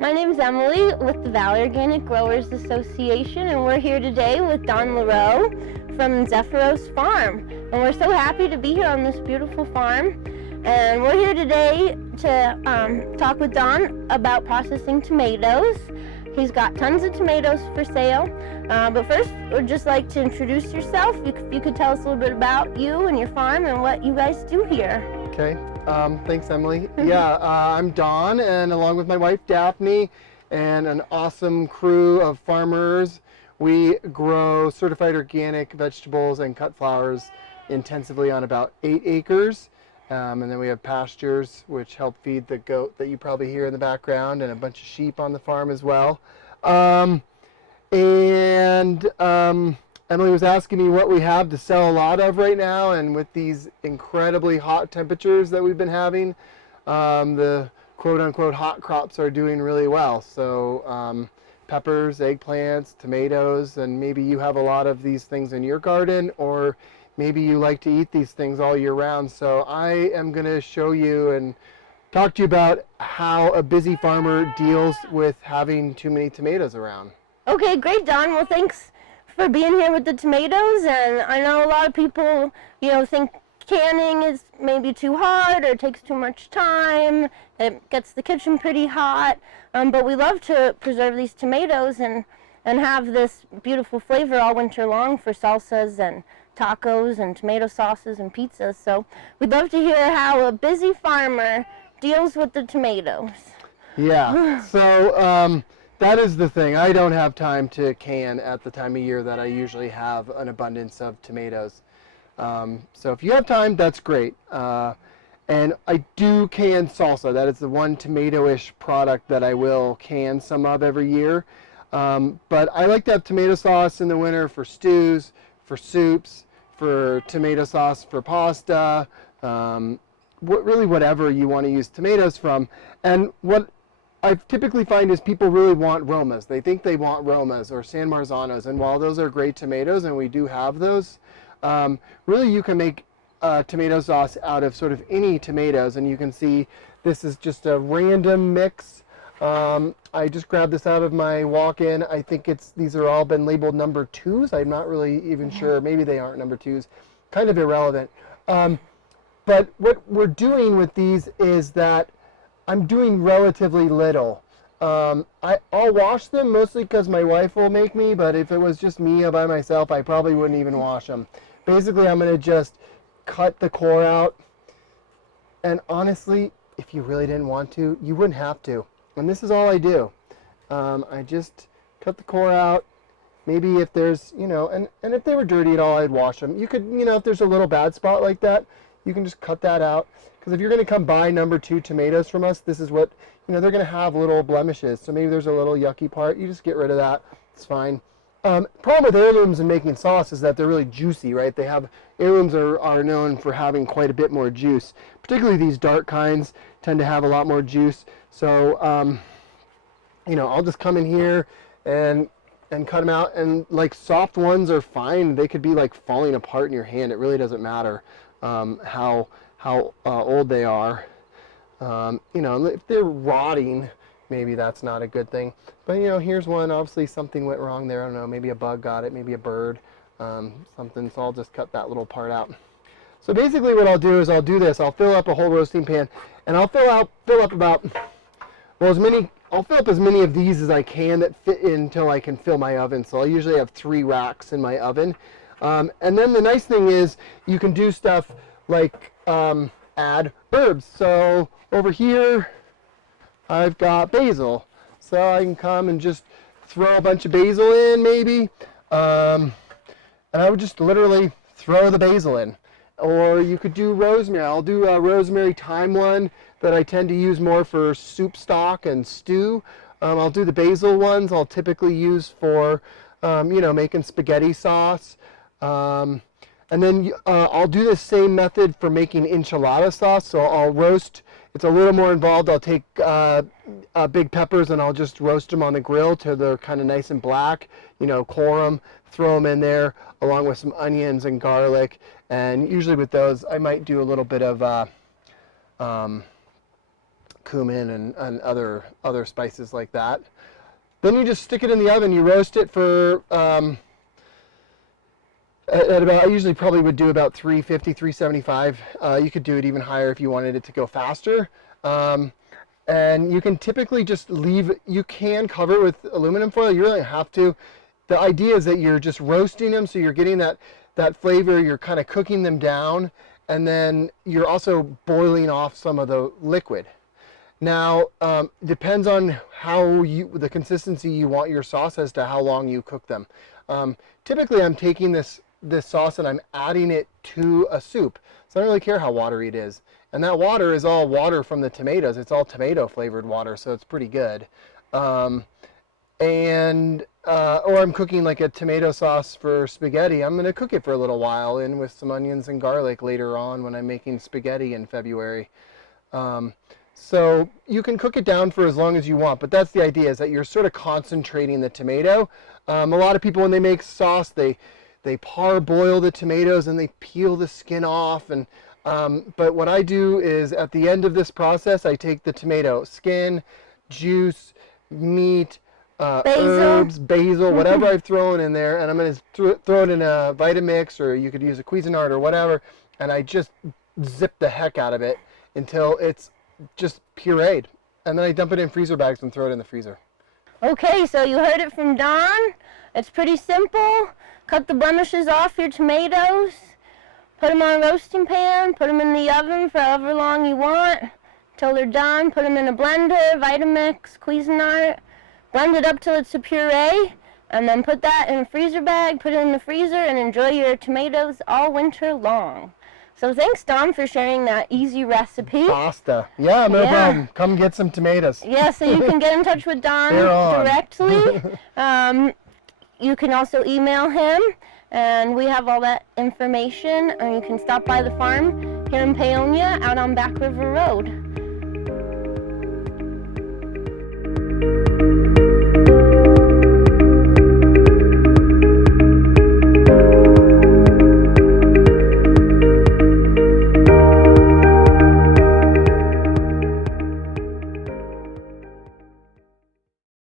My name's Emily with the Valley Organic Growers Association, and we're here today with Don LaRoe from Zephyros Farm. And we're so happy to be here on this beautiful farm. And we're here today to talk with Don about processing tomatoes. He's got tons of tomatoes for sale. But first, we'd just like to introduce yourself. If you could tell us a little bit about you and your farm and what you guys do here. Okay. Thanks, Emily. Yeah, I'm Don, and along with my wife Daphne and an awesome crew of farmers, we grow certified organic vegetables and cut flowers intensively on about 8 acres. And then we have pastures which help feed the goat that you probably hear in the background, and a bunch of sheep on the farm as well. Emily was asking me what we have to sell a lot of right now, and with these incredibly hot temperatures that we've been having, the quote-unquote hot crops are doing really well. So peppers, eggplants, tomatoes, and maybe you have a lot of these things in your garden, or maybe you like to eat these things all year round. So I am going to show you and talk to you about how a busy farmer deals with having too many tomatoes around. Okay, great, Don. Well, thanks for being here with the tomatoes. And I know a lot of people, think canning is maybe too hard or takes too much time. It gets the kitchen pretty hot. But we love to preserve these tomatoes and have this beautiful flavor all winter long for salsas and tacos and tomato sauces and pizzas. So we'd love to hear how a busy farmer deals with the tomatoes. Yeah, so that is the thing. I don't have time to can at the time of year that I usually have an abundance of tomatoes. So if you have time, that's great. And I do can salsa. That is the one tomato-ish product that I will can some of every year. But I like to have tomato sauce in the winter for stews, for soups, for tomato sauce for pasta, really whatever you want to use tomatoes from. And what I typically find is people really want Romas. They think they want Romas or San Marzanos, and while those are great tomatoes, and we do have those, really you can make tomato sauce out of sort of any tomatoes. And you can see this is just a random mix. I just grabbed this out of my walk-in. I think these are all been labeled number 2s. I'm not really even sure. Maybe they aren't number 2s. Kind of irrelevant. But what we're doing with these is that I'm doing relatively little. I'll wash them mostly because my wife will make me, but if it was just me by myself, I probably wouldn't even wash them. Basically, I'm going to just cut the core out. And honestly, if you really didn't want to, you wouldn't have to. And this is all I do. I just cut the core out. Maybe if there's, and if they were dirty at all, I'd wash them. You could, if there's a little bad spot like that, you can just cut that out. Because if you're going to come buy number 2 tomatoes from us, this is what, they're going to have little blemishes. So maybe there's a little yucky part. You just get rid of that. It's fine. Problem with heirlooms and making sauce is that they're really juicy, right? Heirlooms are known for having quite a bit more juice. Particularly these dark kinds tend to have a lot more juice. So, I'll just come in here and cut them out. And like soft ones are fine. They could be like falling apart in your hand. It really doesn't matter how old they are. If they're rotting, maybe that's not a good thing. But here's one. Obviously something went wrong there. I don't know. Maybe a bug got it. Maybe a bird. Something. So I'll just cut that little part out. So basically what I'll do is I'll do this. I'll fill up a whole roasting pan, and I'll fill up about, I'll fill up as many of these as I can that fit in until I can fill my oven. So I'll usually have 3 racks in my oven. And then the nice thing is you can do stuff like add herbs. So over here I've got basil. So I can come and just throw a bunch of basil in maybe. And I would just literally throw the basil in. Or you could do rosemary. I'll do a rosemary thyme one that I tend to use more for soup stock and stew. I'll do the basil ones I'll typically use for, making spaghetti sauce. And then I'll do the same method for making enchilada sauce. So I'll roast. It's a little more involved. I'll take big peppers and I'll just roast them on the grill till they're kind of nice and black. Core them, throw them in there along with some onions and garlic. And usually with those, I might do a little bit of cumin and other spices like that. Then you just stick it in the oven. You roast it for at about, I usually probably would do about 350, 375. You could do it even higher if you wanted it to go faster. And you can typically just you can cover it with aluminum foil. You really don't have to. The idea is that you're just roasting them, so you're getting that flavor. You're kind of cooking them down, and then you're also boiling off some of the liquid. Now, depends on the consistency you want your sauce as to how long you cook them. Typically, I'm taking this sauce and I'm adding it to a soup. So I don't really care how watery it is. And that water is all water from the tomatoes. It's all tomato flavored water, so it's pretty good. Or I'm cooking like a tomato sauce for spaghetti. I'm going to cook it for a little while in with some onions and garlic later on when I'm making spaghetti in February. So you can cook it down for as long as you want, but that's the idea, is that you're sort of concentrating the tomato. A lot of people, when they make sauce, they parboil the tomatoes and they peel the skin off. But what I do is, at the end of this process, I take the tomato skin, juice, meat, herbs, basil, whatever I've thrown in there, and I'm going to throw it in a Vitamix, or you could use a Cuisinart or whatever, and I just zip the heck out of it until it's just pureed. And then I dump it in freezer bags and throw it in the freezer. Okay, so you heard it from Don. It's pretty simple. Cut the blemishes off your tomatoes. Put them on a roasting pan, put them in the oven for however long you want till they're done. Put them in a blender, Vitamix, Cuisinart. Blend it up till it's a puree, and then put that in a freezer bag, put it in the freezer, and enjoy your tomatoes all winter long. So thanks, Don, for sharing that easy recipe. Pasta. Yeah, no problem. Come get some tomatoes. Yeah, so you can get in touch with Don directly. You can also email him. And we have all that information, and you can stop by the farm here in Paonia out on Back River Road.